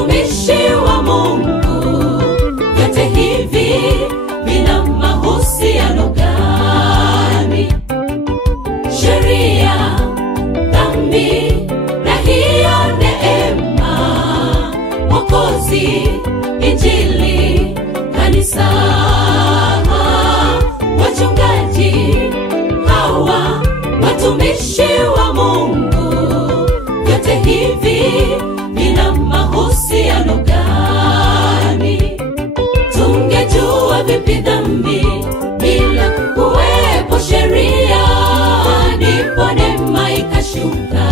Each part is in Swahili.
watumishi wa Mungu, vyote hivi vina mahusiano gani? Sheria, dhambi na hiyo neema, Mwokozi, Injili, kanisa, wachungaji hawa watumishi wa Mungu, vyote hivi vina mahusiano gani? Tungejua vipi dhambi bila kuwepo sheria, ndipo neema ikashuka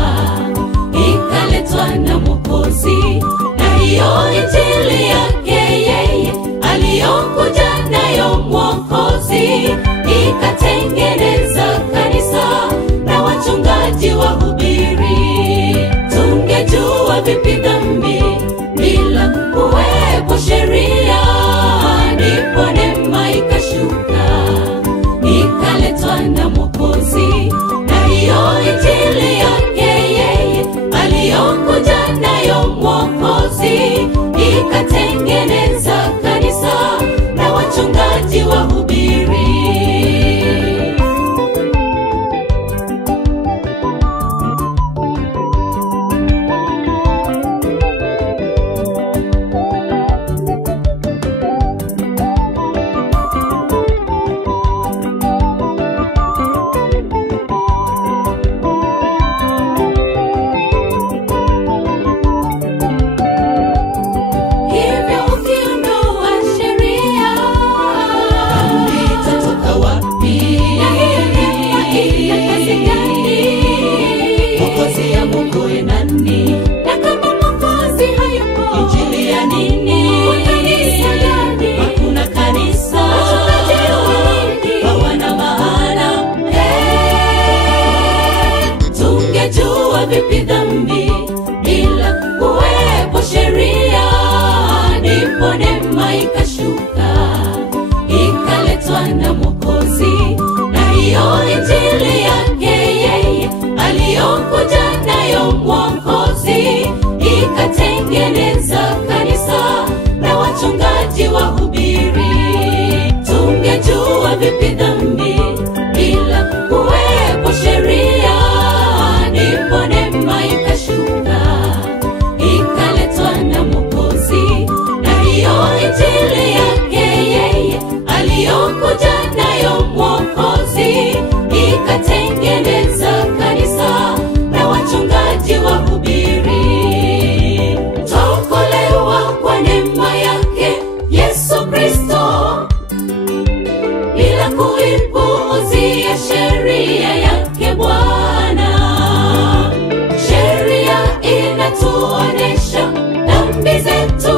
ikaletwa na Mwokozi, na hiyo Injili yake yeye aliyokuja nayo Mwokozi ikatengeneza kanisa na wachungaji wahubiri. Tungejua vipi dhambi bila kuwepo sheria, ndipo neema ikashuka ikaletwa na Mwokozi, na hiyo Injili yake yeye aliyokuja nayo Mwokozi ikatengeneza kanisa na wachungaji wahubiri. Vipi dhambi bila kuwepo sheria, ndipo neema ikashuka ikaletwa na Mwokozi, na hiyo Injili yake yeye aliyokuja nayo Mwokozi ikatengeneza kanisa na wachungaji wahubiri. Tungejua vipi dhambi bila kuwepo sheria, ndipo neema ikashuka ikaletwa na Mwokozi, na hiyo Injili yake yeye aliyokuja nayo Mwokozi ikatengeneza kanisa na wachungaji wahubiri. Tuokolewa kwa neema yake Yesu Kristo bila kuipuuzia sheria yake Bwana. Sheria inatuonesha dhambi zetu